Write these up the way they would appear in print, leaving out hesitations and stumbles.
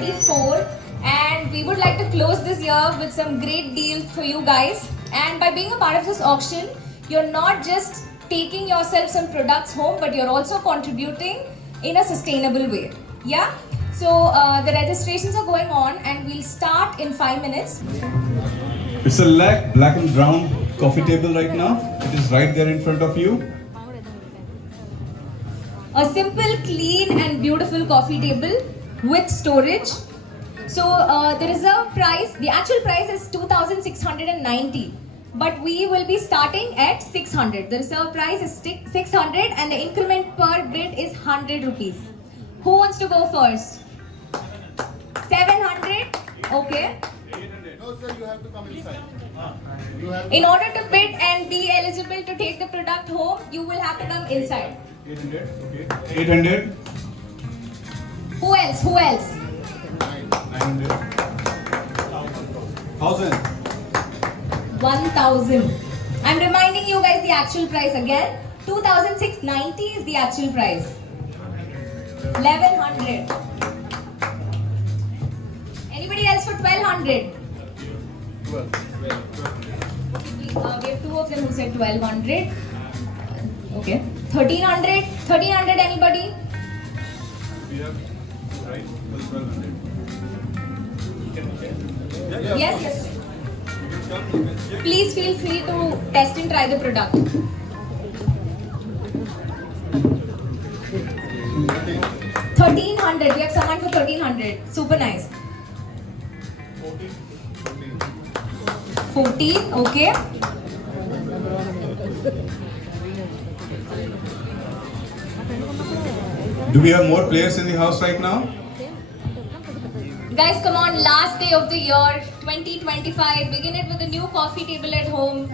2024, and we would like to close this year with some great deals for you guys. And by being a part of this auction, you're not just taking yourself some products home, but you're also contributing in a sustainable way. Yeah? So the registrations are going on and we'll start in 5 minutes. It's a black and brown coffee table right now. It is right there in front of you. A simple, clean and beautiful coffee table with storage. So the reserve price, the actual price is 2,690, but we will be starting at 600. The reserve price is 600 and the increment per bid is 100 rupees. Who wants to go first? 700? Okay. 800. No sir, you have to come inside. In order to bid and be eligible to take the product home, you will have to come inside. 800. Okay. 800. Who else? Who else? 900. 1000. 1,000. I'm reminding you guys the actual price again. 2,690 is the actual price. 1,100. Anybody else for 1,200? 12. We have two of them who said 1,200. Okay. 1,300. 1,300. Anybody? We have right 1200. Yes. Yes. Please feel free to test and try the product. 1,300. We have someone for 1,300. Super nice. 14. Okay. Do we have more players in the house right now? Guys, come on, last day of the year, 2025. Begin it with a new coffee table at home.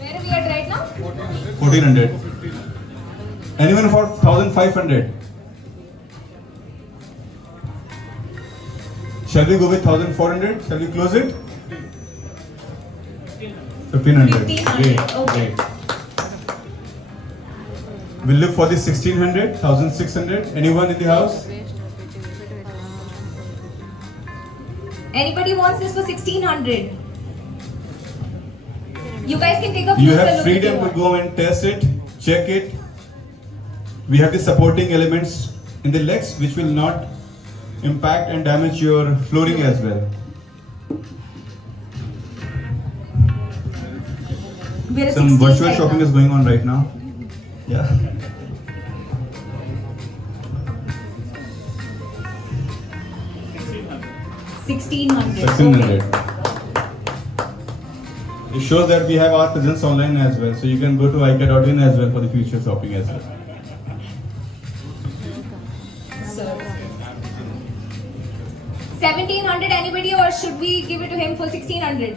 Where are we at right now? 1400. Anyone for 1500? Shall we go with 1400? Shall we close it? 1500. 1,500. Great. Okay. Great. We'll look for the 1600, 1600. Anyone in the house? Anybody wants this for 1,600? You guys can take a You closer have look if freedom you to want. go and test it, check it. We have the supporting elements in the legs which will not impact and damage your flooring as well. We're at Some 16 virtual right shopping now. is going on right now. Yeah. 1,600. 1600. Okay. It shows that we have our presence online as well, so you can go to IKEA.in as well for the future shopping as well. So, 1,700. Anybody, or should we give it to him for 1,600?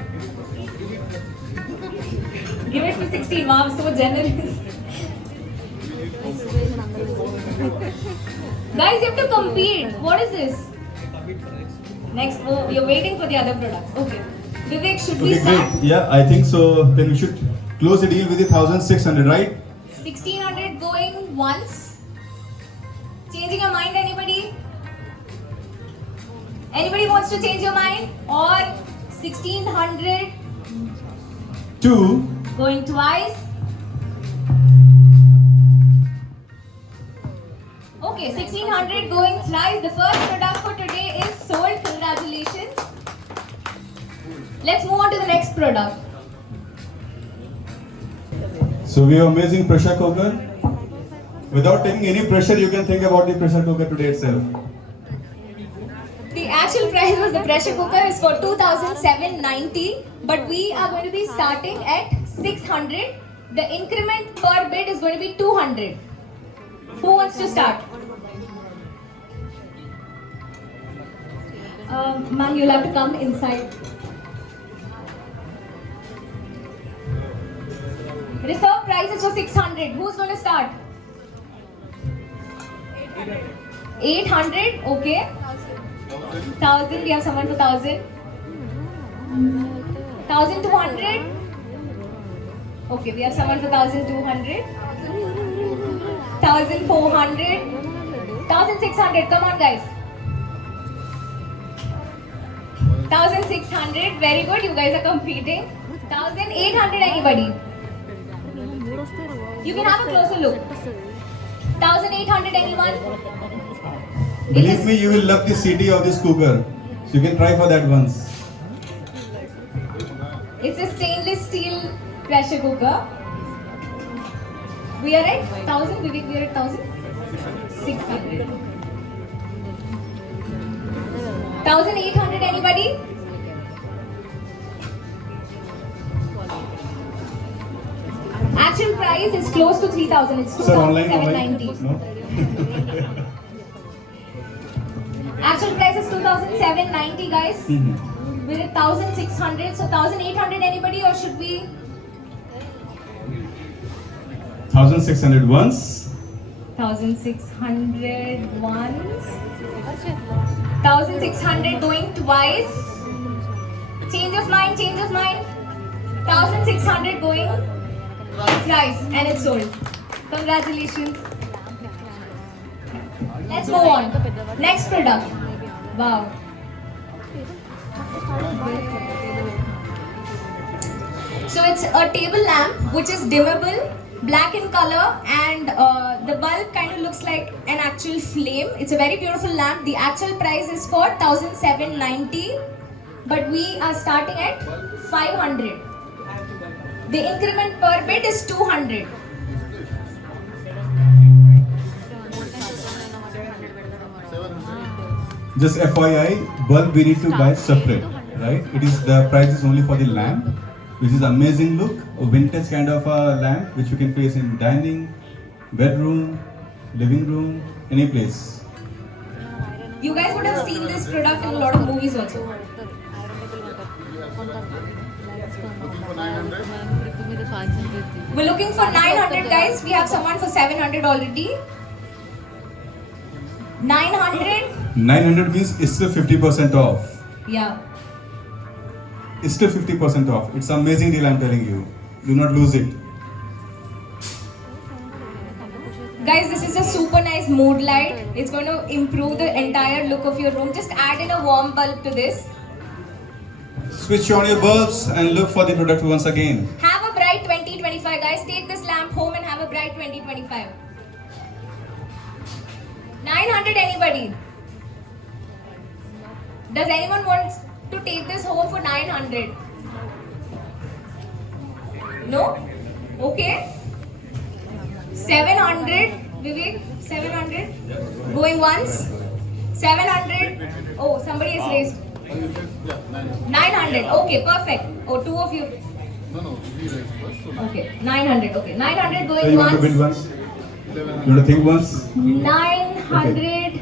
Give it for 16. Wow, so generous. Guys, you have to compete. What is this? Next, oh, you're waiting for the other products. Okay. Vivek, should we Okay, start? great. Yeah, I think so. Then we should close the deal with the 1600, right? 1,600 going once. Changing your mind, anybody? Anybody wants to change your mind? Or 1,600 Two. going twice? Okay, 1,600 going thrice. The first product for today is sold. Congratulations. Let's move on to the next product. So we have amazing pressure cooker. Without taking any pressure, you can think about the pressure cooker today itself. The actual price of the pressure cooker is for 2,790, but we are going to be starting at 600. The increment per bid is going to be 200. Who wants to start? Ma'am, you'll have to come inside. Reserve price is for 600. Who's going to start? 800. Okay. 1,000. We have someone for 1,000. 1,200. Okay, we have someone for 1,200. 1,400. 1,600. Come on, guys. 1,600. Very good. You guys are competing. 1,800. Anybody? You can have a closer look. 1,800. Anyone? Believe me, you will love the city of this cooker. So you can try for that once. It's a stainless steel pressure cooker. We are at 1,000. Vivek, we are at 1,600. 1,800. Anybody? Actual price is close to 3,000. It's Sir, online, 2,790. No? Actual price is 2,790, guys. We're at 1,600. So 1,800. Anybody, or should we? 1,600 once. 1,600 once. 1,600 going twice. Change of mind, change of mind. 1,600 going thrice, and it's sold. Congratulations. Let's move on. Next product. Wow. So it's a table lamp which is dimmable, black in color, and the bulb kind of looks like an actual flame. It's a very beautiful lamp. The actual price is for 1,790, but we are starting at 500. The increment per bit is 200. Just FYI, bulb we need to buy separate, right? It is the price is only for the lamp, which is amazing look, a vintage kind of a lamp which you can place in dining, bedroom, living room, any place. You guys would have seen this product in a lot of movies also. Looking for 900. We're looking for 900, guys. We have someone for 700 already. 900? 900 means it's still 50% off. Yeah. It's still 50% off. It's amazing deal, I'm telling you. Do not lose it. Guys, this is a super nice mood light. It's going to improve the entire look of your room. Just add in a warm bulb to this. Switch on your bulbs and look for the product once again. Have a bright 2025, guys. Take this lamp home and have a bright 2025. 900, anybody? Does anyone want to take this home for 900? No? Okay. 700, Vivek, 700. Going once. 700. Oh, somebody has raised. Oh, you said, yeah, 900. 900. Okay, perfect. Oh, two of you. No, we raised first, so Okay, 900. Okay, 900 So going you want to bid once. once? You want to think once? 900.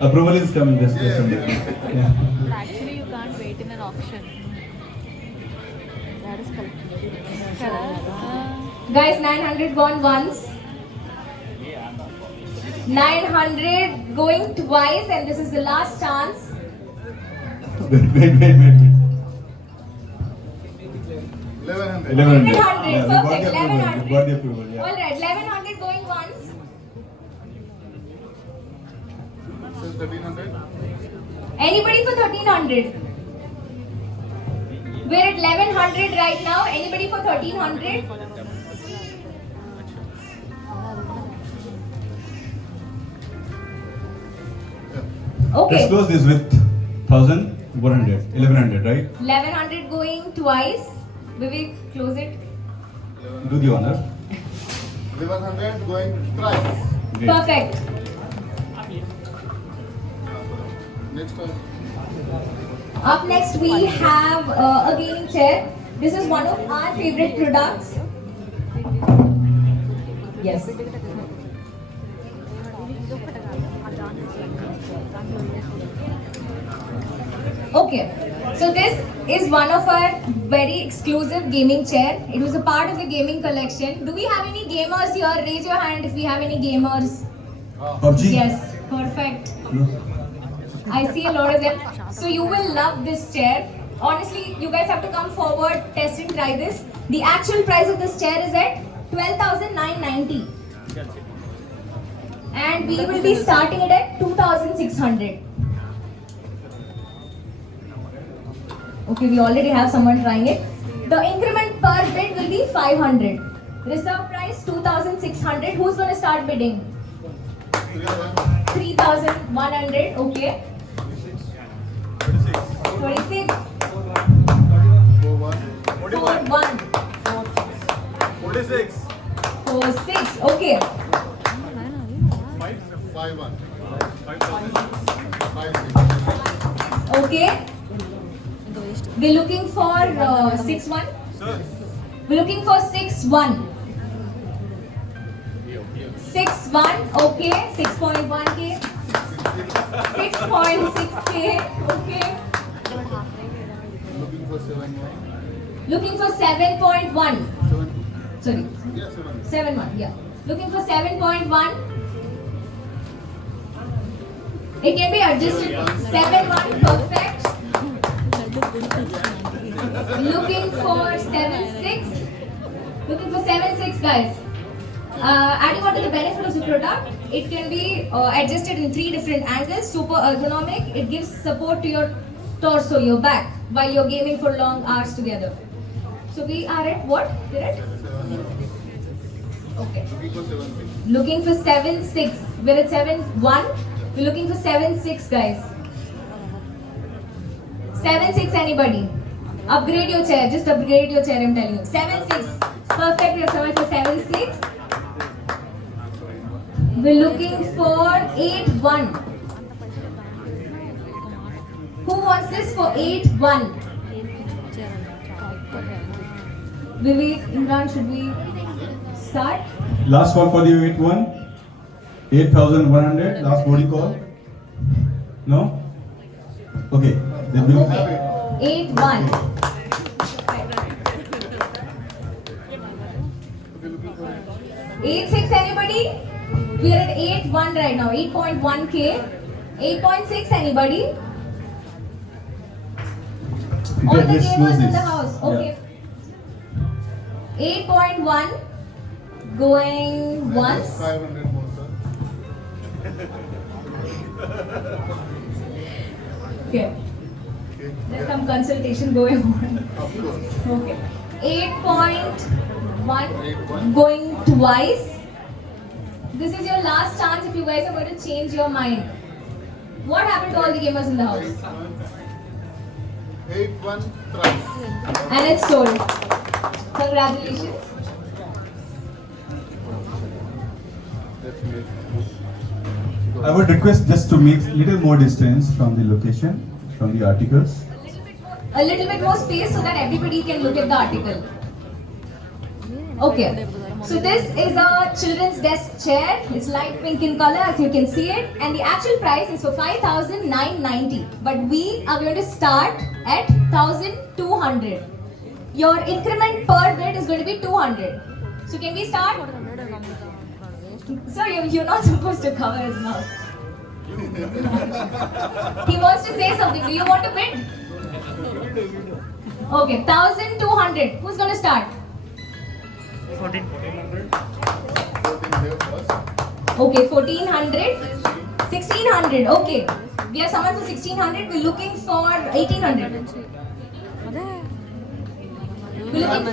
Approval is coming this question. yeah. Yeah. Actually, you can't wait in an auction. That is correct. Guys, 900 gone once. 900 going twice, and this is the last chance. Wait. 1100. 1100. 1100, Yeah, perfect, we got the approval. 1100. We got the approval. Yeah. Alright, 1100 going once. So 1300. Anybody for 1300? We're at 1100 right now. Anybody for 1300? Okay. Let's close this with 1100, 1100, right? 1100 going twice. Vivek, close it. Do the honor. 1100 going thrice. Great. Perfect. Next one. Up next we have a gaming chair. This is one of our favorite products. Yes. Okay. So this is one of our very exclusive gaming chair. It was a part of the gaming collection. Do we have any gamers here? Raise your hand if we have any gamers. PUBG? Yes. Perfect. No. I see a lot of them. So you will love this chair. Honestly, you guys have to come forward, test and try this. The actual price of this chair is at 12,990. and we will be starting it at 2,600. Okay, we already have someone trying it. The increment per bid will be 500. Reserve price 2,600. Who's going to start bidding? 3,100. Okay. 26. 41. 46. 46. Okay. 5-1. 5-6. Okay. We're looking for 6-1. We're looking for 6-1. 6-1. Okay. 6.1k. 6.6k. Okay. Looking for 7-1. Looking for 7.1. 7. Sorry. Yeah, 7. 7-1. Yeah. Looking for 7.1. It can be adjusted. 7-1. Perfect. Looking for 7-6. Looking for 7-6, guys. Adding on to the benefit of the product, it can be adjusted in 3 different angles. Super ergonomic. It gives support to your torso, your back, while you're gaming for long hours together. So we are at what? We're at? Okay. Looking for 7-6. Looking for 7-6. We're at 7-1. We're looking for 7-6, guys. 7-6, anybody? Upgrade your chair. Just upgrade your chair, I'm telling you. 7-6. Perfect. We have someone for 7-6. We're looking for 8-1. Who wants this for 8-1? Vivek, Imran, should we start? Last call for the 8-1. 8,100. Last body call. No? Okay. Then we'll Okay. 8-1. Okay, looking for 8-6, anybody? We are at 8-1 right now. 8.1k. 8.6, anybody? All the Let's gamers close in the this. house. Yeah. Okay. 8.1. Going once. 500 more, sir. Okay. Okay. There's some consultation going on. Of course. Okay. 8.1. 8-1. Going twice. This is your last chance if you guys are going to change your mind. What happened to all the gamers in the house? 8-1 thrice. And it's sold. Congratulations. Let's make. I would request just to make little more distance from the location, from the articles. A little bit more space so that everybody can look at the article. Okay. So this is a children's desk chair. It's light pink in color as you can see it. And the actual price is for 5,990. But we are going to start at 1,200. Your increment per bid is going to be 200. So can we start? Sir, you're not supposed to cover his mouth. He wants to say something. Do you want to bid? Okay, 1,200. Who's going to start? 14 here first. Okay, 1,400. 1,600. Okay. We have someone for 1,600. We're looking for 1,800. We're looking for...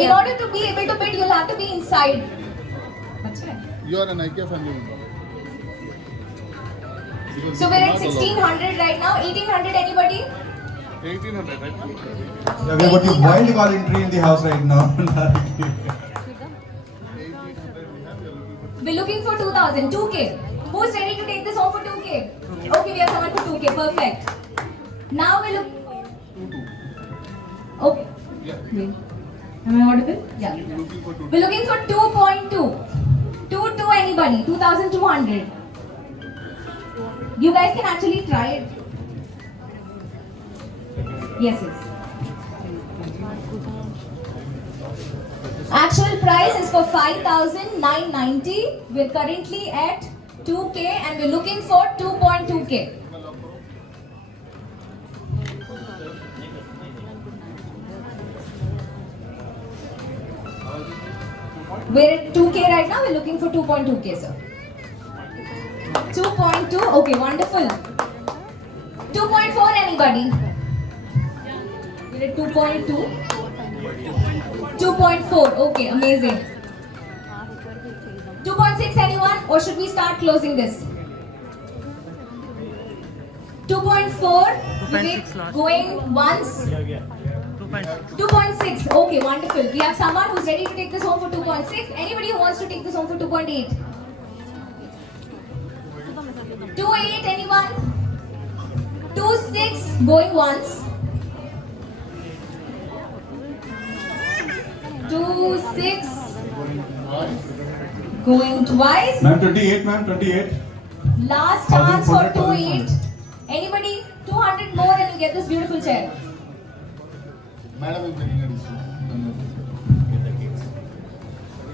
in order to be able to bid, you'll have to be inside. Achha. You are an IKEA family member. Because So we're it's at not allowed. 1,600 right now. 1,800, anybody? 1800, right? Yeah, we have got the wild card entry in the house right now. 1800 we have. We are looking for We're looking for 2,000. 2K. Who's ready to take this home for 2K? Okay, we have someone for 2K. Perfect. Now we're looking... 2-2. Okay. Yeah. Wait. Am I audible? Yeah. Looking for 2. We're looking for 2.2. 2 anybody. 2,200. You guys can actually try it. Yes, yes. Actual price is for 5,990. We're currently at 2K and we're looking for 2.2K. We're at 2K right now. We're looking for 2.2K, sir. 2.2. Okay, wonderful. 2.4. Anybody? We're at 2.2. 2.4. Okay, amazing. 2.6. Anyone? Or should we start closing this? 2.4. Vivek, going once. 2.6. Okay, wonderful. We have someone who's ready to take this home for 2.6. Anybody who wants to take this home for 2.8? 2.8. Anyone? 2.6. Going once. 2.6. Going twice. Ma'am, 28, ma'am, 28. Last chance for 1,400, 2.8. Anybody? 200 more and you get this beautiful chair. Madam is bringing a dish.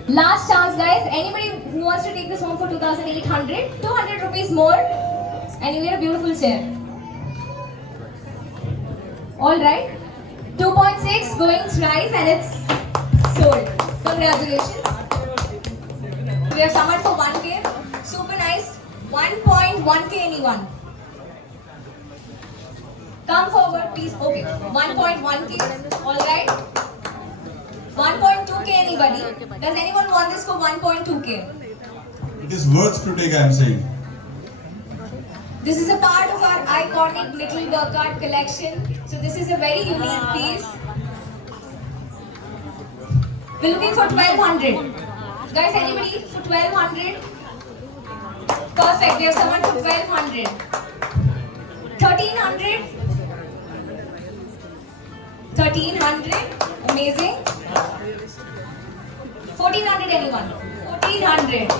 Last chance, guys. Anybody who wants to take this home for 2,800? 200 rupees more and you get a beautiful chair. Alright. 2.6 going thrice and it's sold. Congratulations. We have someone for 1K. Super nice. 1.1K anyone? Come forward, please. Okay. 1.1K. Alright. 1.2K anybody? Does anyone want this for 1.2K? It is worth to take, I am saying. This is a part of our iconic little workout collection. So this is a very unique piece. We're looking for 1,200. Guys, anybody for 1,200? Perfect. We have someone for 1,200. 1,300. 1,300. Amazing. 1,400 anyone? 1,400.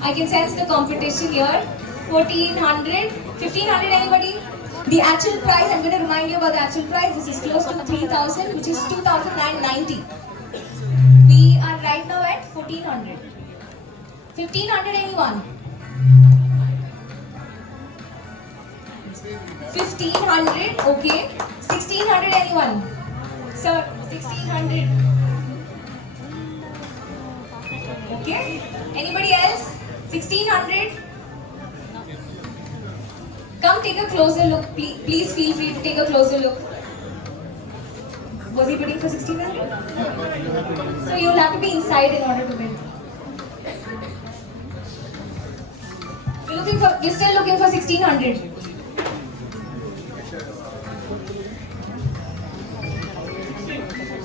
I can sense the competition here. 1,400. 1,500 anybody? The actual price, I'm going to remind you about the actual price. This is close to 3,000, which is 2,990. We are right now at 1,400. 1,500 anyone? 1,500, okay. 1,600 anyone? Sir, 1,600. Okay. Anybody else? 1,600. Come take a closer look. Please feel free to take a closer look. Was he bidding for 1,600? So you'll have to be inside in order to bid. We're still looking for 1,600.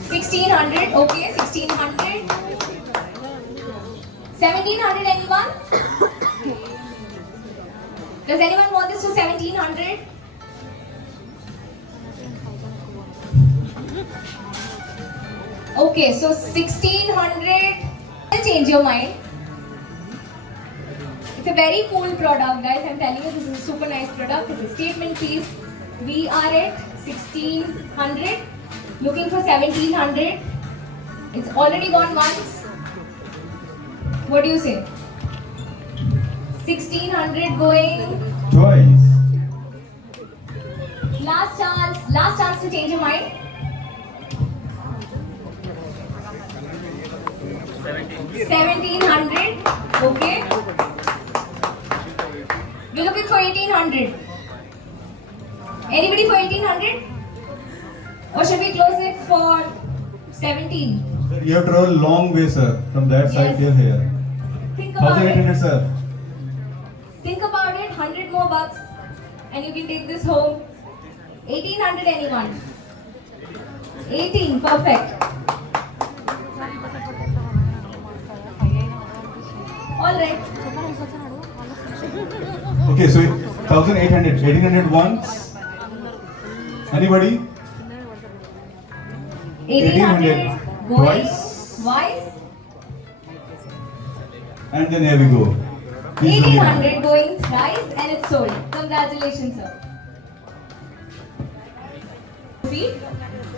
1,600, okay, 1,600. 1,700 anyone? Does anyone want this for 1,700? Okay, so 1,600. Change your mind. It's a very cool product, guys. I'm telling you, this is a super nice product. It's a statement piece. We are at 1,600. Looking for 1,700. It's already gone once. What do you say? 1,600 going. Twice. Last chance to change your mind. 1,700. Okay. We're looking for 1,800. Anybody for 1,800? Or should we close it for 17? Sir, you have to roll long way, sir, from that side Yes. till here. Think about it. 1,800, sir. Think about it. 100 more bucks, and you can take this home. 1,800 anyone? 18. Perfect. All right. Okay, so 1,800, 1,800 once. Anybody? 1,800 going twice. twice. And then here we go. Please do it. 1,800 going thrice, and it's sold. Congratulations, sir.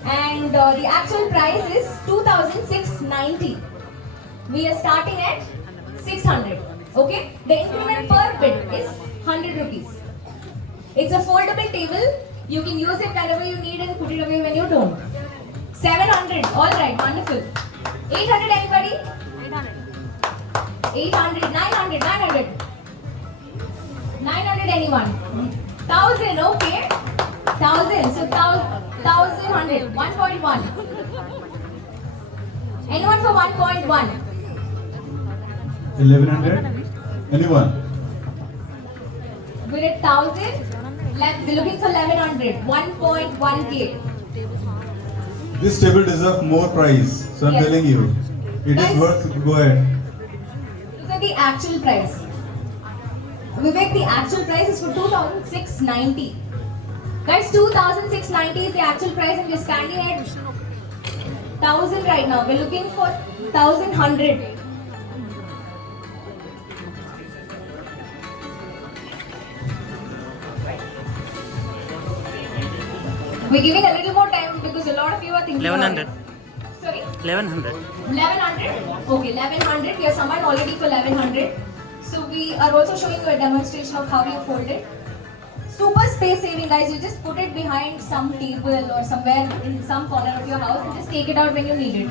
And the actual price is 2,690. We are starting at 600. Okay? The increment per bid is 100 rupees. It's a foldable table. You can use it whenever you need and put it away when you don't. 700. All right, wonderful. 800 anybody? 800, 900, 900. 900 anyone? 1000, okay. 1000, so 1100, 1.1. Anyone for 1.1? 1100. Anyone? We're at 1000. We're looking for 1100, 1.1k. This table deserves more price. So I'm Yes. telling you, it Guys. is worth. Go ahead. Look at the actual price. Vivek, the actual price is for 2690. Guys, 2690 is the actual price, and we're standing at 1000 right now. We're looking for 1100. We're giving a little more time because a lot of you are thinking. 1100. Sorry? 1100. 1100? Okay, 1100. We have someone already for 1100. So we are also showing you a demonstration of how you fold it. Super space saving, guys. You just put it behind some table or somewhere in some corner of your house and just take it out when you need it.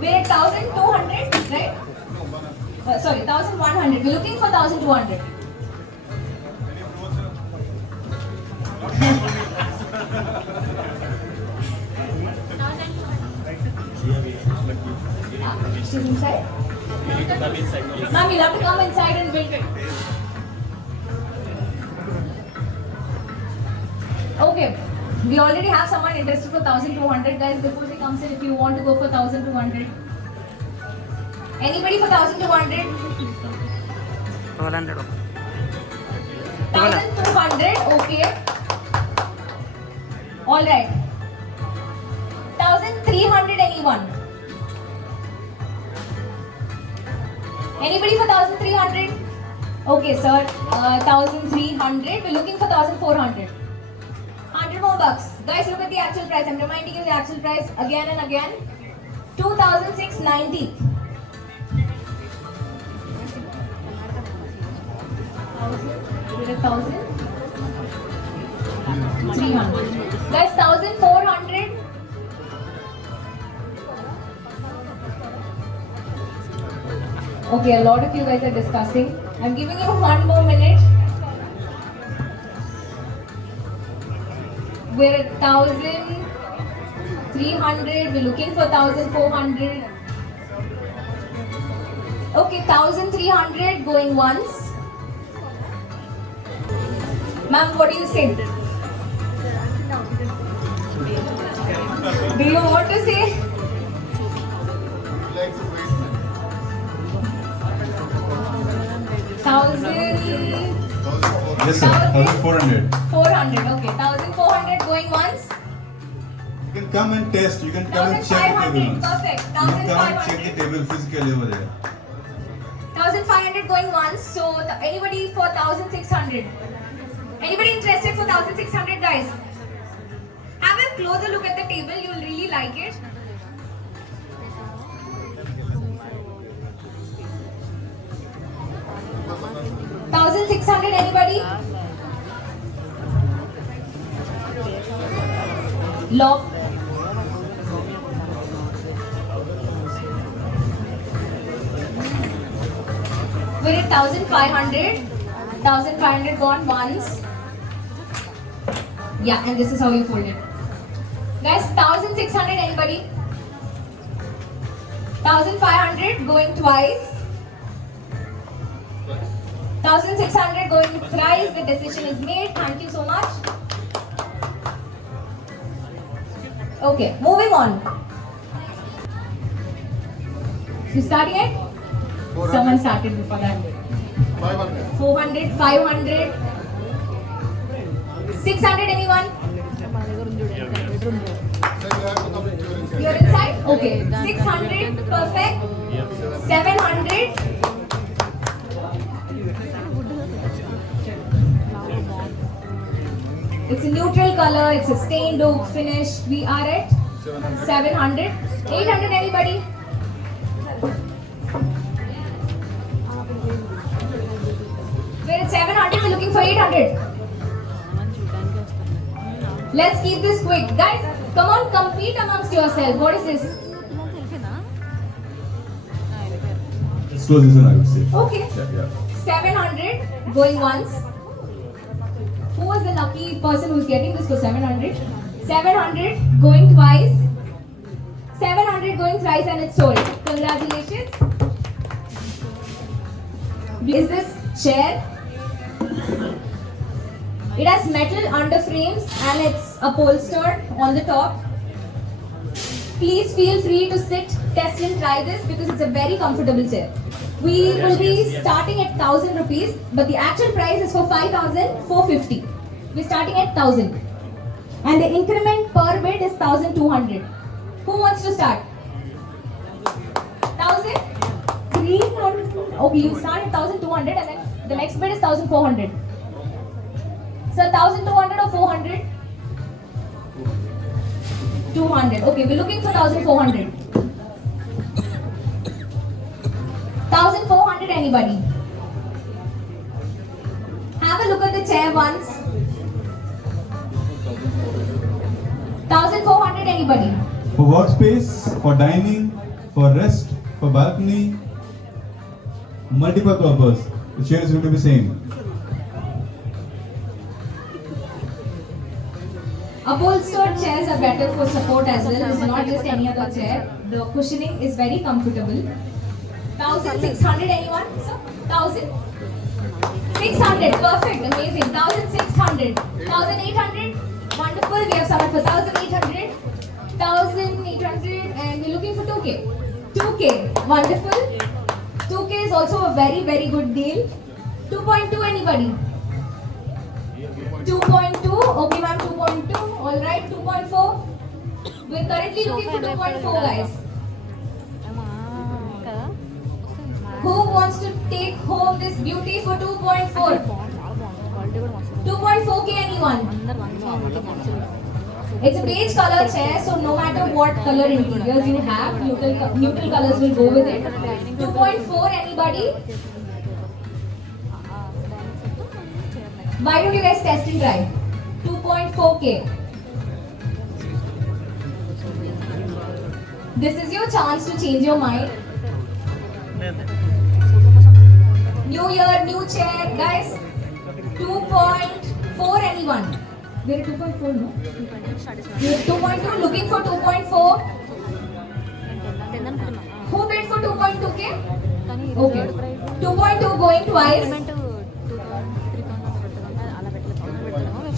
We're at 1200, right? Sorry, 1100. We're looking for 1200. She's inside? Ma'am, you'll have to come inside and build it. Okay, we already have someone interested for 1200, guys. Before she comes in, if you want to go for 1200. Anybody for 1200? 1200. 1200, okay. Alright. 1300, anyone? Anybody for 1300? Okay, sir. 1300. We're looking for 1400. 100 more bucks. Guys, look at the actual price. I'm reminding you the actual price again and again. 2690. 1,000. 300. Guys, 1400. Okay, a lot of you guys are discussing. I'm giving you 1 more minute. We're at 1300. We're looking for 1400. Okay, 1300 going once. Ma'am, what do you say? Do you want to say? Thousand. Yes, sir. 1400. 400. Okay, 1400 going once. You can come and test. You can come and check the 1500. table. Perfect. You can come and check the 1500. table physically over there. 1500 going once. So anybody for 1600? Anybody interested for 1600, guys? Have a closer look at the table. You'll really like it. $1,600, anybody? Lock. We're at 1500. 1500 gone once. Yeah, and this is how you fold it. Guys, 1600, anybody? 1500 going twice. 1600 going thrice. The decision is made. Thank you so much. Okay, moving on. You starting it? Someone started before that. 400, 500, 600, anyone? You're inside? Okay. 600, perfect. 700. It's a neutral color, it's a stained oak finish. We are at 700. 800, anybody? We're at 700, we're looking for 800. Let's keep this quick. Guys, come on, compete amongst yourselves. What is this? Let's close this one, I would say. Okay. Yeah. 700 going once. Who was the lucky person who's getting this for 700? 700 going twice. 700 going thrice and it's sold. Congratulations. Is this chair? It has metal under frames and it's upholstered on the top. Please feel free to sit, test and try this because it's a very comfortable chair. We will be starting at 1000 rupees, but the actual price is for 5450. We're starting at 1000. And the increment per bid is 1200. Who wants to start? 1000? 300? Okay, you start at 1200 and then the next bid is 1400. So 1200 or 400? 200. Okay, we're looking for 1400. 1400 anybody? Have a look at the chair once. 1400 anybody? For workspace, for dining, for rest, for balcony, multiple purpose. The chair is going to be same. Upholstered chairs are better for support as well. It's not just any other chair. The cushioning is very comfortable. 1600 anyone? Sir? 1000? 600. Perfect. Amazing. 1600. 1800. Wonderful. We have someone for 1800. 1800 and we're looking for 2K. 2K. Wonderful. 2K is also a very, very good deal. 2.2 anybody? 2.2. Okay ma'am, 2.2. Alright, 2.4. We're currently looking for 2.4 guys. Who wants to take home this beauty for 2.4? 2.4K anyone? It's a beige color chair, so no matter what color interiors you have, neutral colors will go with it. 2.4 anybody? Why don't you guys test and try? 2.4K. This is your chance to change your mind. New year, new chair, guys. 2.4 anyone? We're at 2.4, no? We're at 2.2, looking for 2.4. Who bid for 2.2K? Okay. 2.2 going twice.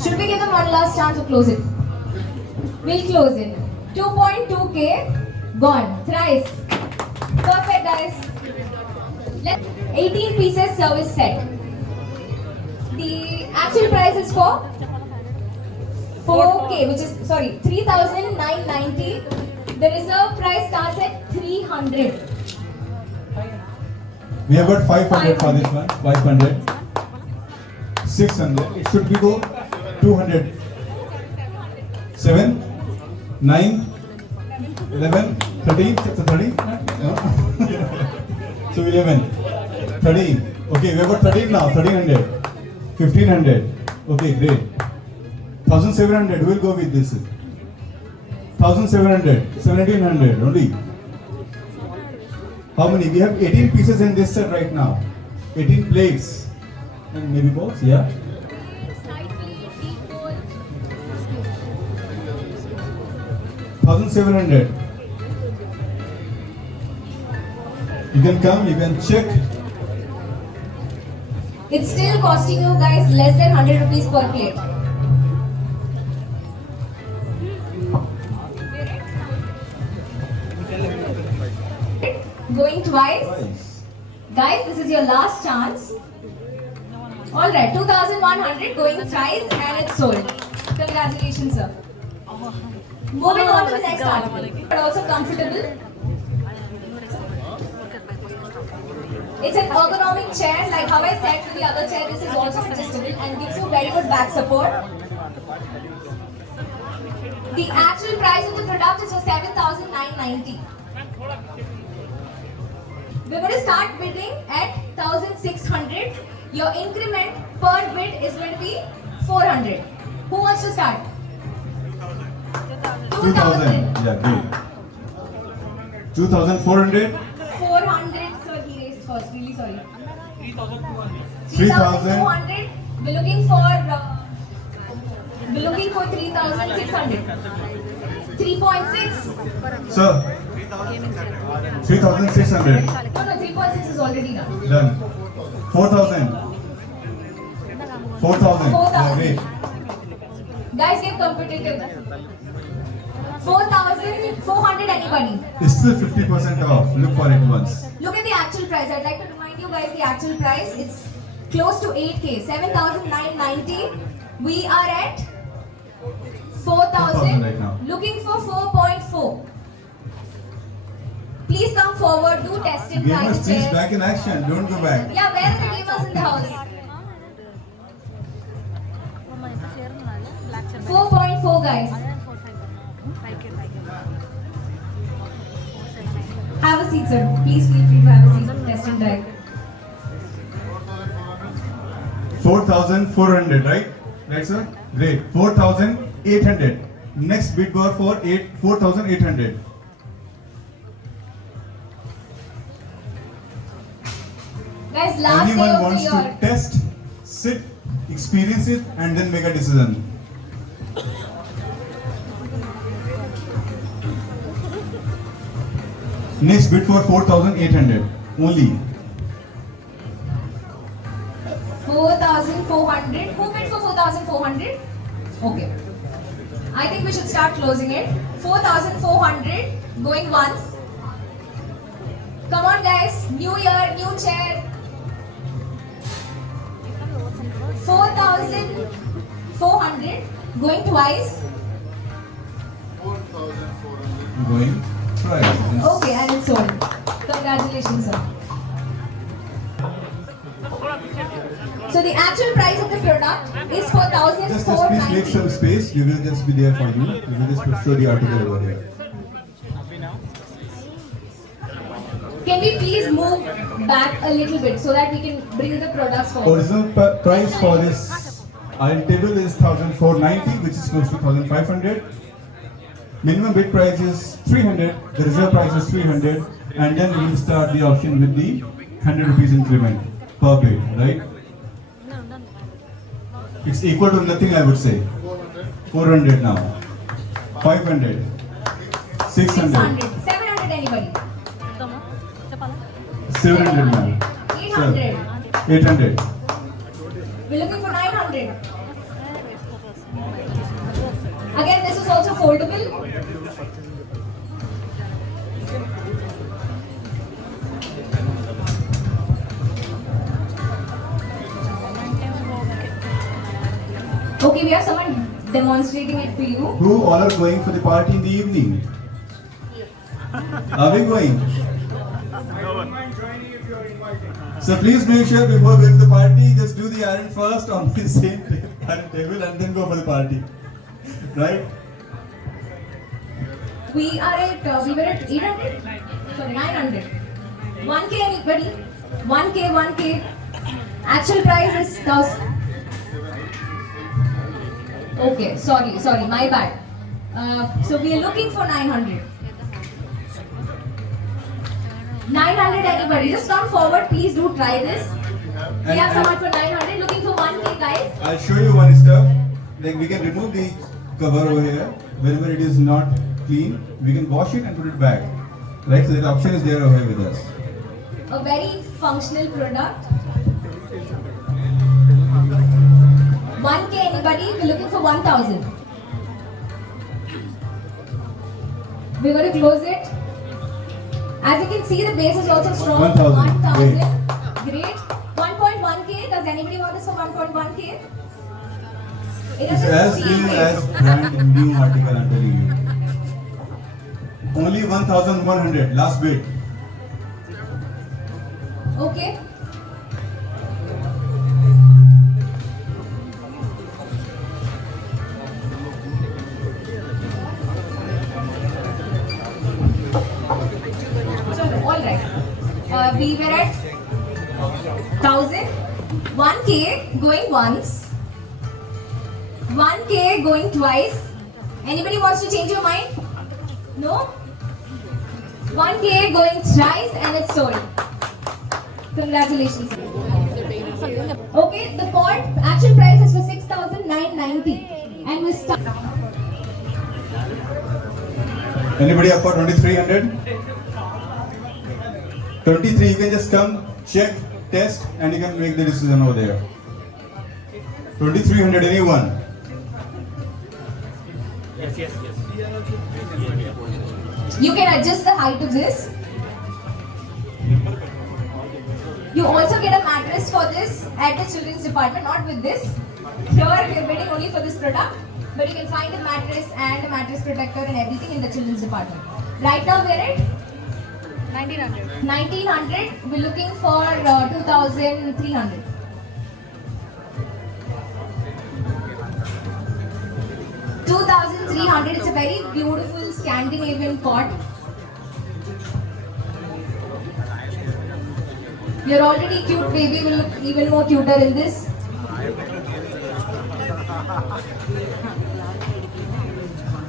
Should we give them one last chance to close it? We'll close it. 2.2K gone. Thrice. Perfect, guys. 18 pieces service set. The actual price is for 4K, which is 3,990. The reserve price starts at 300. We have got 500 for this one. 500. 600. It should be go 200. 7, 9, 11, 13. So 13. So 11, 13. Okay, we have got 13 now. 1300. 1500. Okay, great. 1700. We'll go with this. 1700. 1700 only. How many? We have 18 pieces in this set right now. 18 plates. And maybe bowls, yeah. 1700. You can come, you can check. It's still costing you guys less than 100 rupees per plate. Going twice. Guys, this is your last chance. Alright, 2,100 going thrice and it's sold. Congratulations, sir. Moving on to the next article. But also comfortable. It's an ergonomic chair, like how I said for the other chair, this is also adjustable and gives you very good back support. The actual price of the product is for 7,990. We're going to start bidding at 1,600. Your increment per bid is going to be 400. Who wants to start? 2,000. Yeah, good. 2,400. 400. So he raised first. sorry. 3,200. 3,200. We're looking for 3,600. 3.6. Sir, 3,600. No, 3.6 is already done. Done. 4,000. 4,000. 4,000. Wait. Guys, get competitive. 4,400 anybody. It's still 50% off. Look for it once. Look at the actual price. I'd like to remind you guys the actual price. It's close to 8K. 7,990. We are at 4,000. right now. Looking for 4.4. Please come forward. Do test and try Gamers, the please chair. back in action. Don't go back. Yeah, where are the gamers in the house? 4.4 guys. Have a seat, sir. Please feel free to have a seat. Test and drive. 4,400, right? Right, sir? Great. 4,800. Next bid bar for 4,800. Guys, last Anyone day of wants the to year. test, sit, experience it, and then make a decision. Next bid for 4,800 only. 4,400. Who bid for 4,400? Okay. I think we should start closing it. 4,400. Going once. Come on, guys. New year, new chair. 4,400. Going twice. Going twice. Okay, and it's sold. Congratulations, sir. So the actual price of the product is Just please make 4,490. some space. We will just be there for you. We will just show the article over here. Can we please move back a little bit so that we can bring the products forward? Original price for this iron table is 1,490, which is close to 1,500. Minimum bid price is 300. The reserve price is 300, and then we will start the auction with the 100 rupees increment per bid, right? It's equal to nothing, I would say. 400 now. 500. 600. 700 anybody? 700 now. 800. 800. We're looking for 900. Again, this is also foldable. Okay, we have someone demonstrating it for you. Who all are going for the party in the evening? Are we going? So please make sure before going to the party, just do the iron first on the same iron table and then go for the party. Right? We were at 800? Sorry, 900. 1K anybody? 1K, 1K. Actual price is 1,000. Okay, sorry, my bad. So we are looking for 900. 900 anybody? Just come forward, please do try this. We And- have someone for 900, looking for 1K guys. I'll show you one stuff. Like we can remove the cover over here. Whenever it is not clean, we can wash it and put it back. Right? So that option is there over here with us. A very functional product. 1K anybody? We're looking for 1,000. We're going to close it. As you can see, the base is also strong. 1,000. 1,000. Great. 1.1K. Does anybody want this for 1.1K? It It's is a as steel new as base. brand new article, I'm telling you. Only 1,100. Last bid. Okay. So, alright. We were at 1,000. 1K going once. 1K going twice. Anybody wants to change your mind? No? 1K going thrice and it's sold. Congratulations. Okay, the cot actual price is for 6,990 and we start. Anybody up for 2300? 23, you can just come, check, test, and you can make the decision over there. 2300, anyone? You can adjust the height of this. You also get a mattress for this at the children's department, not with this. Here we are bidding only for this product, but you can find a mattress and a mattress protector and everything in the children's department. Right now we are at 1900. 1900. We're looking for 2300. $2,300. It's a very beautiful Scandinavian cot. You're already cute, baby. Will look even more cuter in this.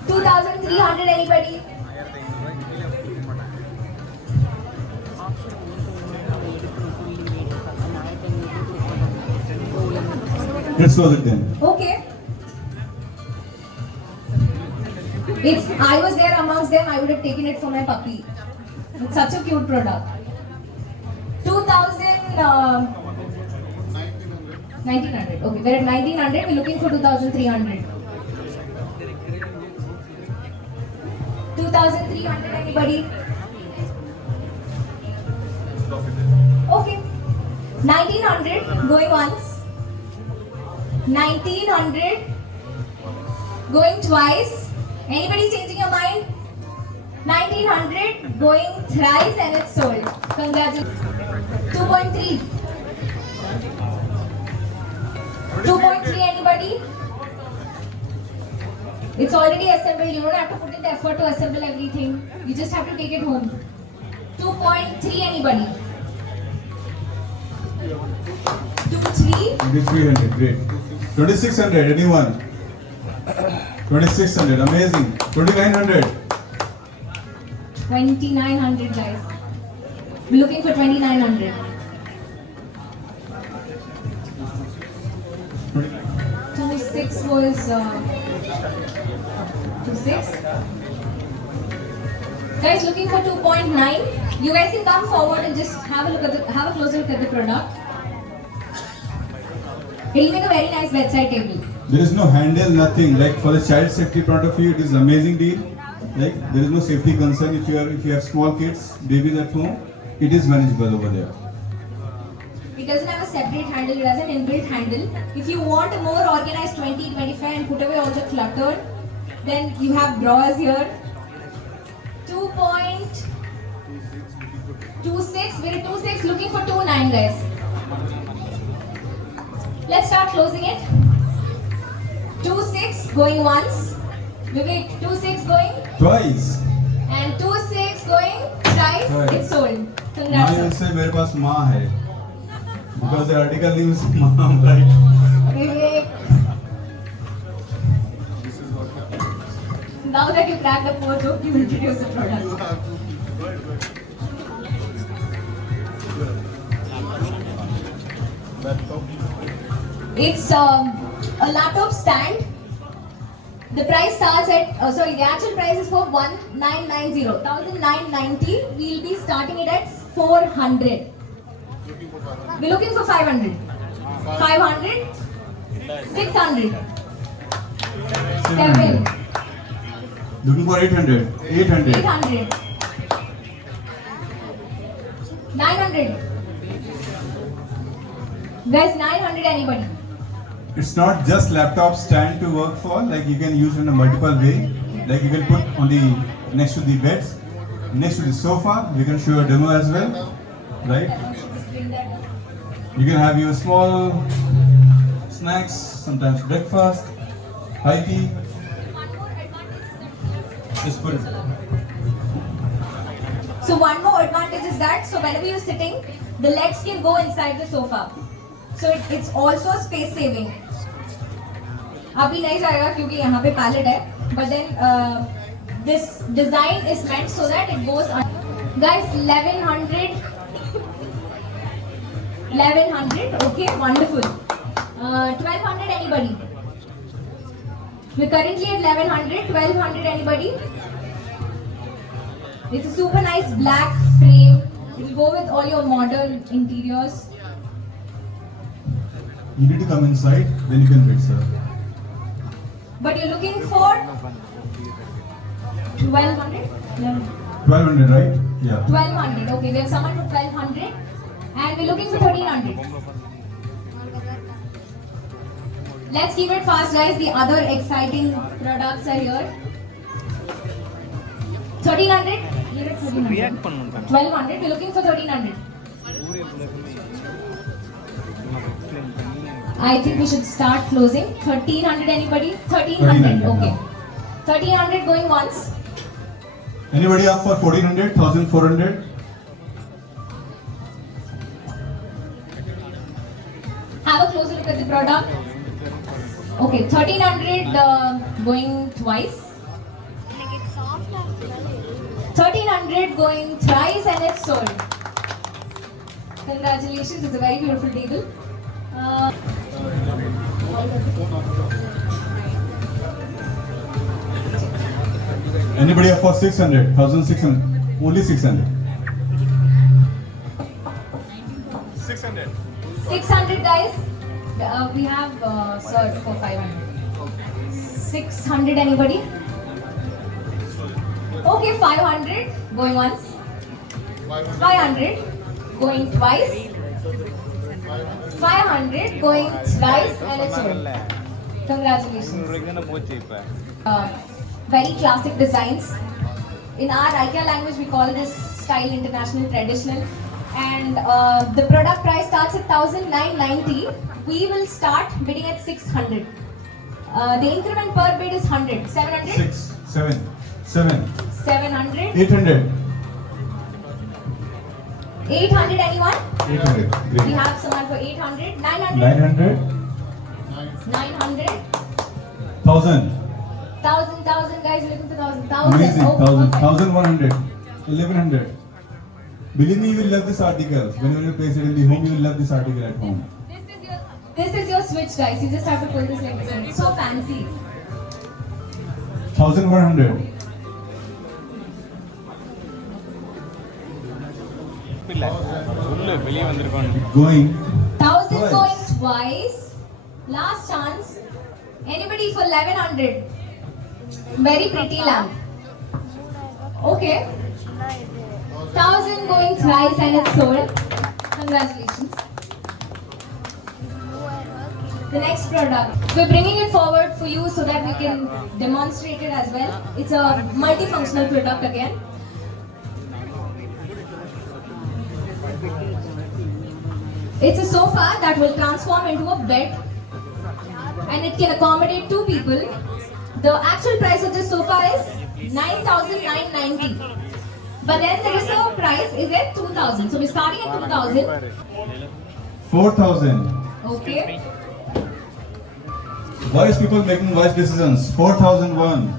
$2,300. Anybody? Let's close it then. Okay. If I was there amongst them, I would have taken it for my puppy. It's such a cute product. 1900. Okay, we're at 1900. We're looking for 2300. 2300. Anybody? Okay. 1900. Going once. 1900. Going twice. Anybody changing your mind? 1900 going thrice and it's sold. Congratulations. 2.3. 2.3 anybody? It's already assembled. You don't have to put in the effort to assemble everything. You just have to take it home. 2.3 anybody? 2.3. 2300, great. 2600, anyone? 2600, amazing. 2900. 2900 guys. We're looking for 2900. 26 was 26. Guys, looking for 2.9. You guys can come forward and just have a look at have a closer look at the product. It'll make a very nice bedside table. There is no handle, nothing. Like for the child safety point of view, it is amazing deal. Like there is no safety concern if you have small kids, babies at home, it is manageable over there. It doesn't have a separate handle, it has an inbuilt handle. If you want a more organized 20, 25 and put away all the clutter, then you have drawers here. 2.26, we're at 2.6, looking for 2.9 guys. Let's start closing it. 2.6 going once. Vivek, 2.6 going. Twice. And 2.6 going twice. Right. It's sold. Now Congrats. you will say मेरे पास माँ है. Because the article name is mom, right? Vivek. Now that you cracked the code joke, you introduce the product. It's a laptop stand. The price starts at, the actual price is for 1990. 1990. We'll be starting it at 400. We're looking for 500. 500. 600. 7. Looking for 800. 800. 800. 900. Guys, 900 anybody? It's not just laptop stand to work for. Like you can use it in a multiple way. Like you can put on the next to the beds, next to the sofa. We can show a demo as well, right? You can have your small snacks, sometimes breakfast, high tea. Just put it. So one more advantage is that, so whenever you're sitting, the legs can go inside the sofa. So it's also space saving. अभी नहीं जाएगा क्योंकि यहाँ पे pallet है. But then this design is meant so that it goes on. Guys, 1100. 1100. Okay, wonderful. 1200. Anybody? We're currently at 1100. 1200. Anybody? It's a super nice black frame. It will go with all your modern interiors. You need to come inside, then you can bid, sir. But you're looking for 1200? No. 1200, right? Yeah. 1200. Okay, we have someone for 1200 and we're looking for 1300. Let's keep it fast, guys. The other exciting products are here. 1300? You're at 1300. 1200. We're looking for 1300. I think we should start closing. 1300. Anybody? 1300. 1300, Okay. yeah. 1300 going once. Anybody up for 1400, 1400? Have a closer look at the product. Okay, 1300 going twice. 1300 going thrice and it's sold. Congratulations, it's a very beautiful table. Anybody up for 600, 1600? Only 600. 600 guys. We have sir for 500. 600 anybody? Okay, 500 going once. 500 going twice. 500 going thrice and it's sold. Congratulations. Very classic designs. In our IKEA language, we call this style international traditional. And the product price starts at 1990. We will start bidding at 600. The increment per bid is 100. 700? 6, 7, 7, 700? 800. 800 anyone? 800. We Great. have someone for 800. 900? 900. 900? 1000. 1000 guys, we're looking for 1000. Amazing. Oh, 1000. perfect. 1100. 1100. Believe me, you will love this article. Whenever you place it in the home, you will love this article at home. This is your switch, guys. You just have to pull this like this. It's so fancy. 1100. Going 1000 Twice. going twice. Last chance. Anybody for 1100? Very pretty lamp. Okay. 1000 going thrice and it's sold. Congratulations. The next product. We're bringing it forward for you so that we can demonstrate it as well. It's a multifunctional product again. It's a sofa that will transform into a bed and it can accommodate 2 people. The actual price of this sofa is 9,990. But then the reserve price is at 2,000. So we're starting at 2,000. 4000. Okay. Wise people making wise decisions. 4001.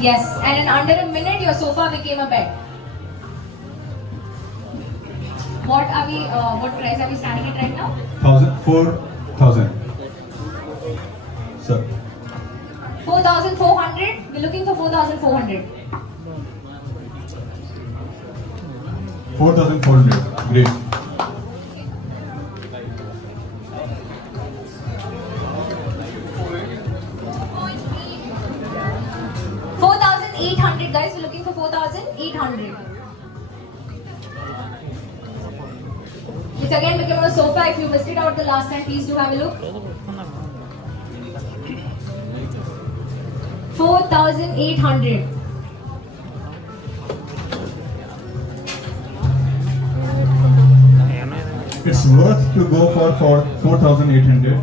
Yes, and in under a minute your sofa became a bed. What price are we standing at right now? 4000. Sir. 4,400. We're looking for 4,400. 4400. Great. $4,800 guys. We're looking for 4,800. It's again became a sofa. If you missed it out the last time, please do have a look. 4,800. It's worth to go for 4800.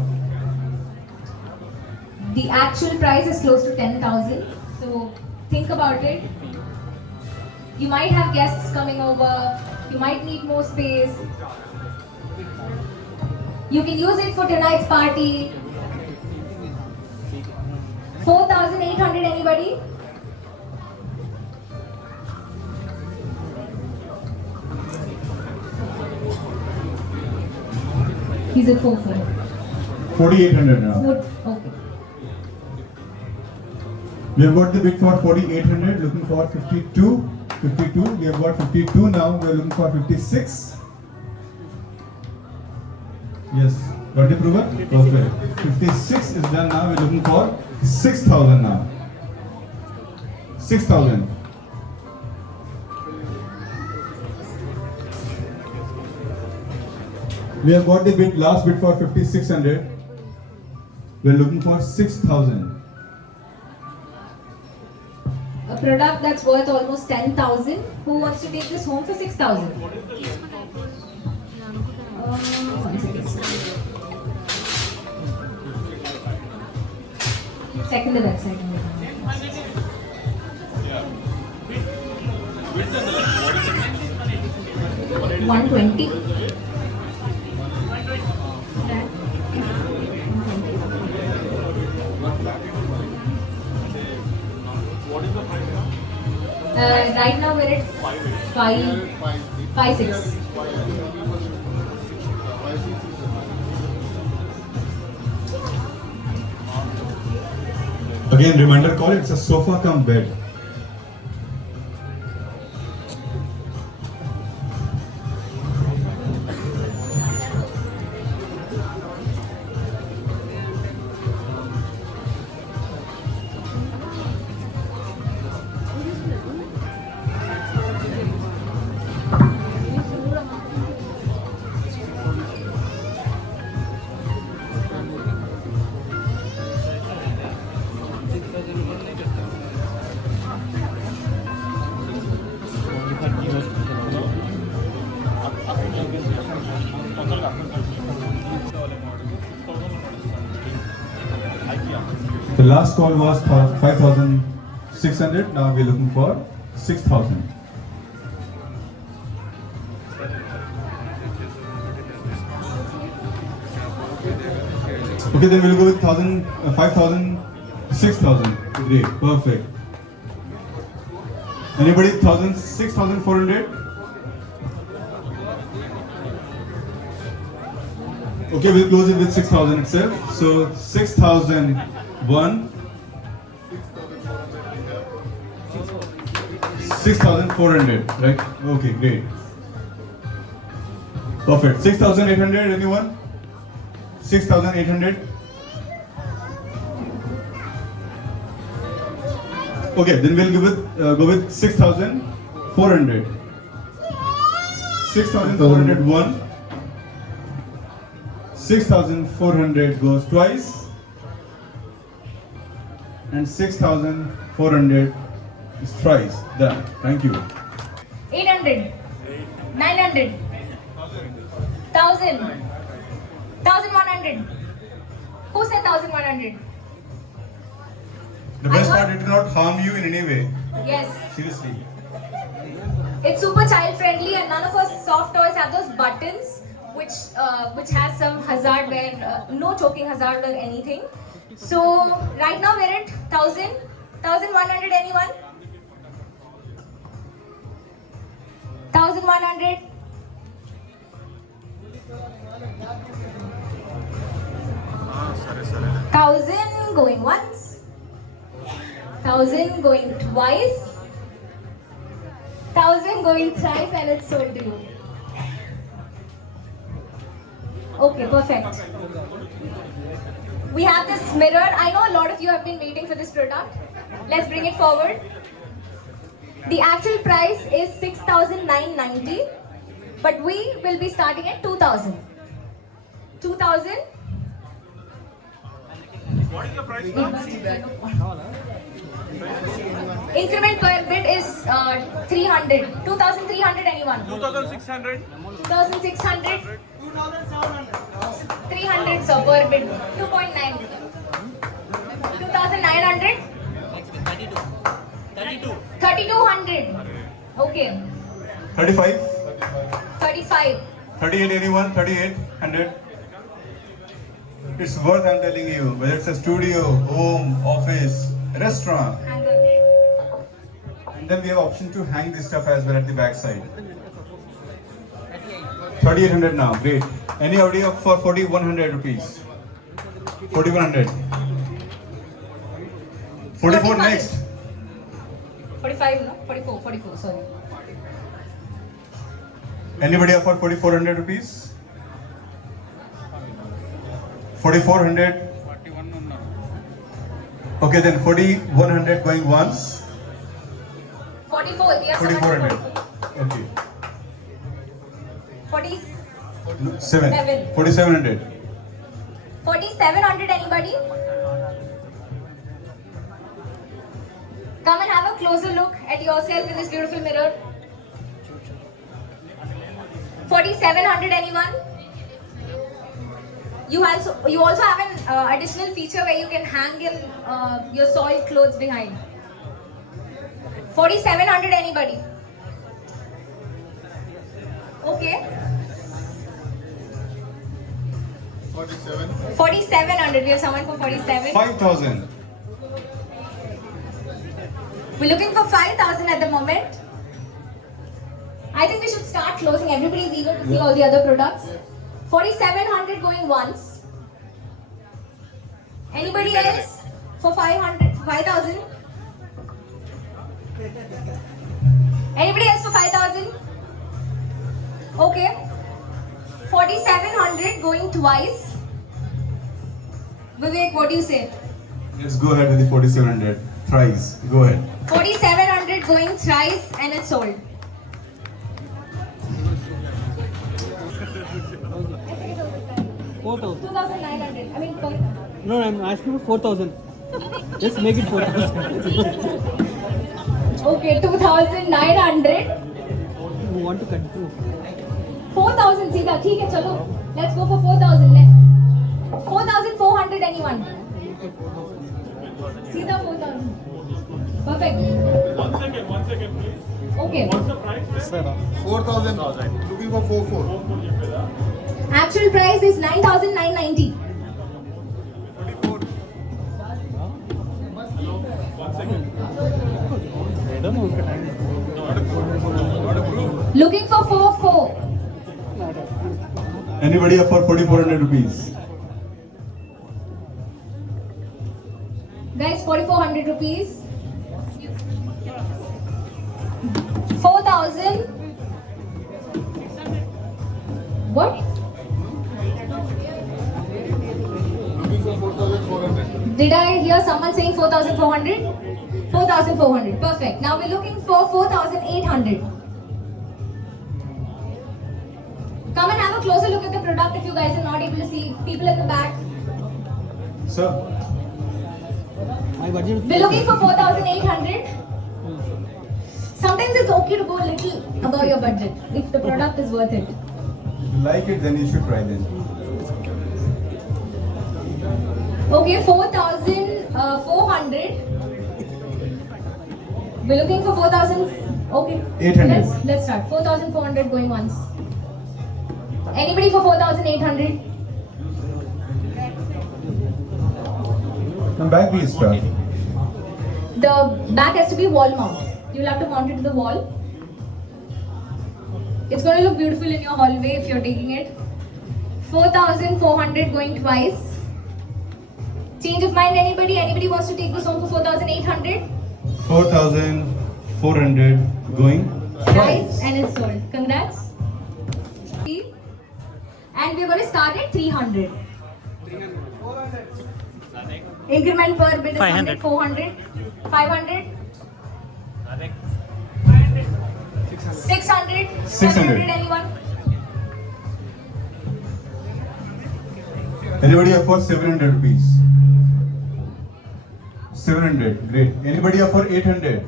The actual price is close to 10,000. So think about it. You might have guests coming over. You might need more space. You can use it for tonight's party. 4,800 anybody? He's at 4,400. 4,800 now. Okay. We have got the bid for 4,800, looking for 52. 52. We have got 52 now. We are looking for 56. Yes. Got the approval? Perfect. 56 is done now. We're looking for 6,000 now. 6,000. We have got the bid, last bid for 5,600. We're looking for 6,000. A product that's worth almost 10,000. Who wants to take this home for 6,000? One second. Check in the website. 120. Right now we're at 5.6. Again, reminder call, it's a sofa cum bed. The last call was 5,600. Now we're looking for 6,000. Okay, then we'll go with 5,000, 6,000. Great, perfect. Anybody 1,000, 6,400? Okay, we'll close it with 6,000 itself. So 6,001, 6,400, right? Okay, great. Perfect. 6,800, anyone? 6,800? Okay, then we'll go with 6,400. 6,401. 6,400 goes twice, and 6,400 is thrice. Done. Thank you. 800, 900, 1,000, 1,100. Who said 1,100? The best part, it did not harm you in any way. Yes. Seriously. It's super child friendly, and none of our soft toys have those buttons which has some hazard where no choking hazard or anything. So right now we're at 1,000, 1,100. Anyone? 1,100. 1,000 going once. 1,000 going twice. 1,000 going thrice, and it's sold to you. Okay, perfect. We have this mirror. I know a lot of you have been waiting for this product. Let's bring it forward. The actual price is 6,990, but we will be starting at 2,000. 2,000. What is the price? Increment per bid is 300. 2,300. Anyone? 2,600. 2,600. 300 so per bid. 2.9. 2,900. 3,200. Okay. 35. 35. 38, anyone? 3,800. It's worth, I'm telling you, whether it's a studio, home, office, restaurant. Hanger. And then we have option to hang this stuff as well at the back side. 3800 now, great. Any idea for 4100 rupees? 4100. 44 45. next. 45, no? 44, sorry. Anybody offer 4400 rupees? 4400. Okay, then 4100 going once. 44, we have someone for 4400. Okay. 47. 4700. 4700, anybody? Come and have a closer look at yourself in this beautiful mirror. 4700, anyone? You also have an additional feature where you can hang your soiled clothes behind. 4700, anybody? Okay. 4700. We have someone for 47. 5000. We're looking for 5,000 at the moment. I think we should start closing. Everybody is eager to see all the other products. 4,700 going once. Anybody else for 5,000? Anybody else for 5,000? Okay. 4,700 going twice. Vivek, what do you say? Let's go ahead with the 4700. Thrice. Go ahead. 4,700 going thrice and it's sold. Four thousand. 2,900. I mean, No, I'm asking for 4,000. Just make it 4,000. okay, 2,900. You want to continue? 4,000 सीधा ठीक है चलो. Let's go for 4,000. 4,400 anyone? सीधा 4,000. Perfect. One second, please. Okay. What's the price? 4,000. Looking for 4,400. Actual price is 9,990. Looking for 4,400. Anybody offer 4,400 rupees? Guys, 4,400 rupees. 4,000. What? Looking for 4,400. Did I hear someone saying 4,400? 4,400. Perfect. Now we're looking for 4,800. Come and have a closer look at the product if you guys are not able to see. People at the back. Sir, My budget is We're looking for 4,800. Sometimes it's okay to go a little above your budget if the product is worth it. if you like it, then you should try then. Okay, 4,400. We're looking for 4,000. Okay. 800. Let's start. 4,400 going once. Anybody for 4,800? Come back, please, sir. The back has to be wall mount. You'll have to mount it to the wall. It's going to look beautiful in your hallway if you're taking it. 4,400 going twice. Change of mind, anybody? Anybody wants to take this home for 4,800? 4,400 going Nice, and it's sold. Congrats. And we're going to start at 300. Increment per bid is 100, 400, 500, 600, 700, anyone? Anybody offer 700 rupees? 700, great. Anybody offer 800?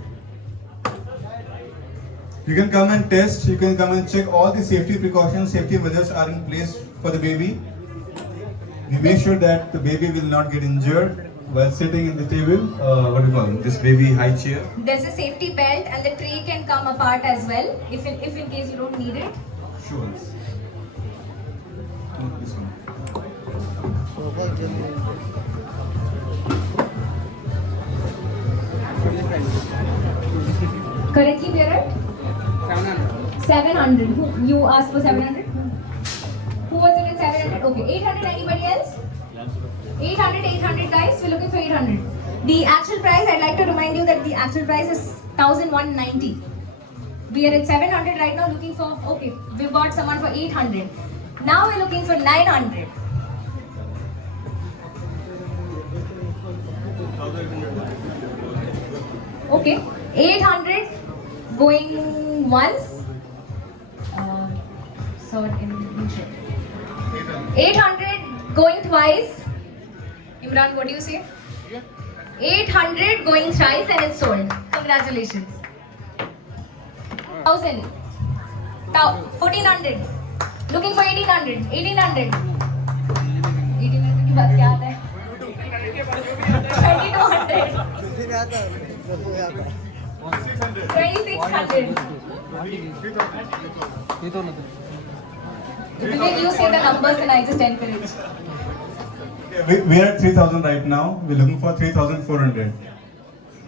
You can come and test, you can come and check all the safety precautions, safety measures are in place for the baby. We make sure that the baby will not get injured while sitting in the table, what do you call it, this baby high chair. There's a safety belt and the tray can come apart as well if in case you don't need it. Sure. This one. Currently we are at 700. You asked for 700? Who was it at 700? Okay, 800. Anybody else? 800 guys. We're looking for 800. The actual price, I'd like to remind you that the actual price is 1190. We are at 700 right now, looking for, okay, we've got someone for 800. Now we're looking for 900. Okay, 800 going once. Sorry, 800 going twice. Imran, what do you say? 800 going thrice and it's sold. Congratulations. 1000. 1400. Looking for 1800. 1800. 1800 की बात क्या आता है? 2200. 2600. Vivek, you say the numbers and I just encourage. We are at 3,000 right now. We're looking for 3,400.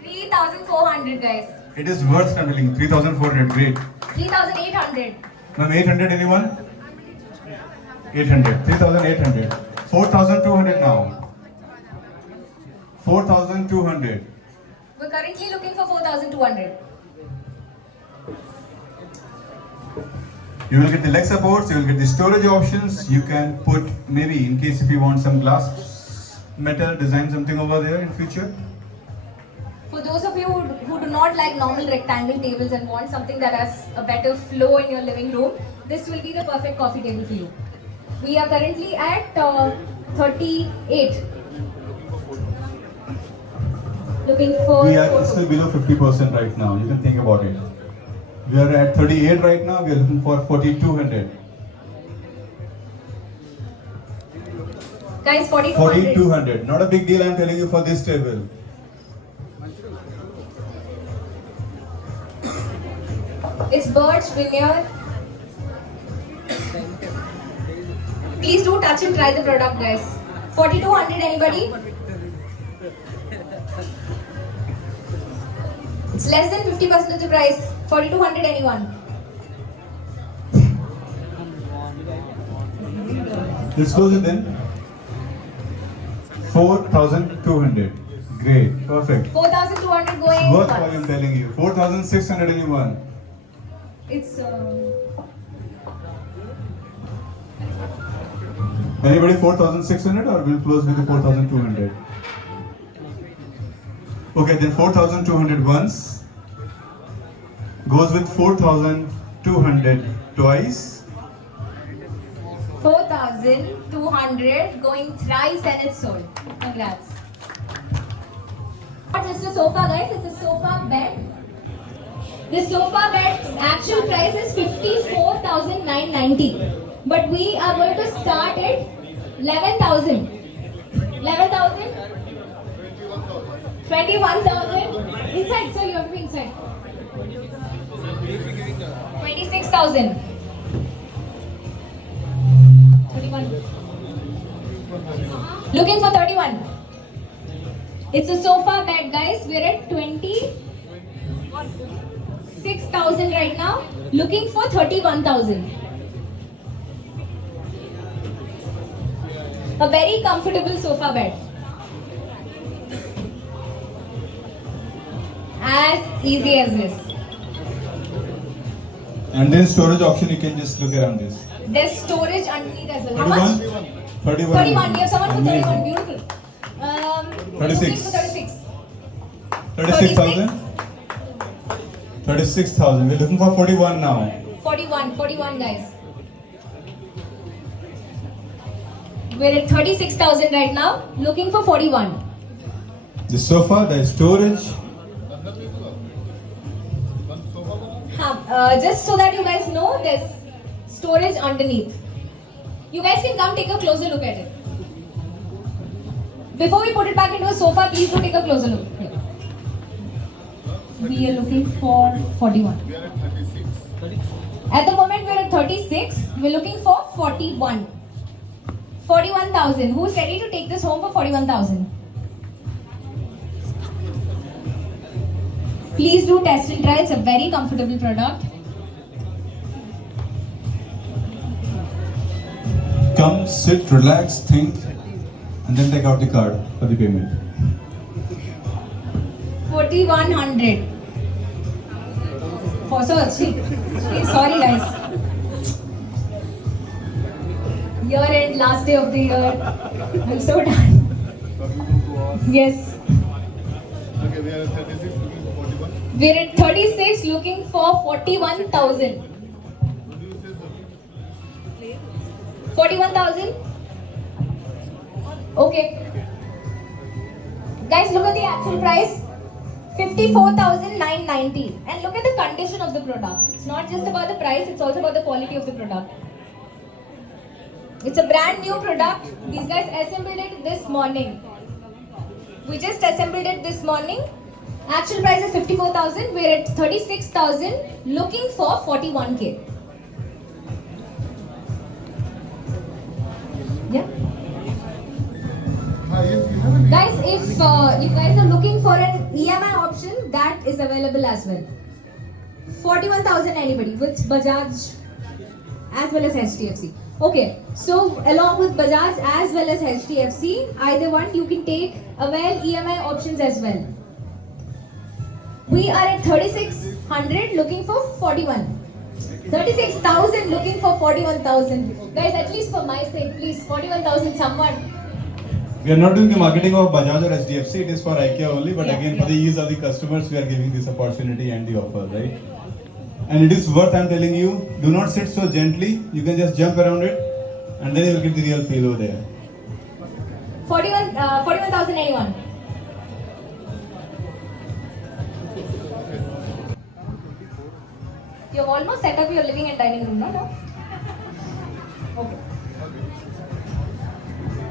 3400 guys. It is worth traveling. 3,400. Great. 3800. Ma'am, 800 anyone? 800. 3,800. 4,200 now. 4,200. We're currently looking for 4200. You will get the leg supports, you will get the storage options. You can put maybe in case if you want some glass metal design something over there in future. For those of you who do not like normal rectangle tables and want something that has a better flow in your living room, this will be the perfect coffee table for you. We are currently at 38. Looking for... We are still below 50% right now. You can think about it. We are at 38 right now. We are looking for 4,200. Guys, 4200. 4,200. Not a big deal, I'm telling you, for this table. It's birch, veneer. Please do touch and try the product, guys. 4200, anybody? It's less than 50% of the price. 4200, anyone? Let's close it then. 4,200. Great. Perfect. 4200 going Worth once. while I'm telling you. 4,600 anyone. It's Anybody 4,600 or we'll close with the 4,200? Okay, then 4,200 once. Goes with 4,200 twice. 4,200 going thrice and it's sold. Congrats. Not just a sofa, guys, it's a sofa bed. This sofa bed's actual price is 54,990. But we are going to start at 11,000. 11,000? 21,000. Inside, sir, you have to be inside. 26,000. 31. Looking for 31. It's a sofa bed, guys. We're at 26,000 right now. Looking for 31,000. A very comfortable sofa bed. As easy as this. And then storage option, you can just look around this. There's storage underneath as well. How much? 31. 31. We have someone for 31. Amazing. Beautiful. 36. Looking for 36. 36,000? 36,000. We're looking for 41 now. 41 guys. We're at 36,000 right now. Looking for 41. The sofa, the storage. Just so that you guys know, there's storage underneath. You guys can come take a closer look at it. Before we put it back into a sofa, please do take a closer look. Here. We are looking for 41. We are at 36. At the moment, we're at 36. We're looking for 41. 41,000. Who's ready to take this home for 41,000? Please do test and try. It's a very comfortable product. Come, sit, relax, think, and then take out the card for the payment. 4,100. Oh, so sorry guys. Year end, last day of the year. I'm so done. Yes. Okay, we are at 36, looking for 41. We're at 36 looking for 41,000. What do you say, sir? 41,000? Okay. Guys, look at the actual price. 54,990. And look at the condition of the product. It's not just about the price, it's also about the quality of the product. It's a brand new product. These guys assembled it this morning. We just assembled it this morning. Actual price is 54,000. We're at 36,000 looking for 41K. Yeah. Yes, we have an Guys, if you guys are looking for an EMI option, that is available as well. 41,000 anybody with Bajaj as well as HDFC. Okay, so along with Bajaj as well as HDFC, either one you can take avail EMI options as well. We are at 3,600 looking for 41. 36,000 looking for 41,000. Guys, at least for my sake, please, 41,000 someone. We are not doing the marketing of Bajaj or HDFC, it is for IKEA only, but Yeah, again, yeah. for the ease of the customers, we are giving this opportunity and the offer, right? And it is worth, I'm telling you, do not sit so gently, you can just jump around it, and then you will get the real feel over there. 41,000 anyone? You've almost set up your living and dining room, no? Okay.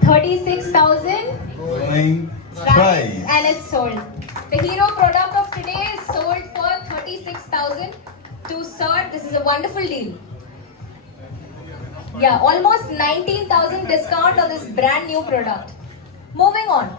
36,000 Going price price. and it's sold. The hero product of today is sold for 36,000 to Sir. This is a wonderful deal. Yeah, almost 19,000 discount on this brand new product. Moving on.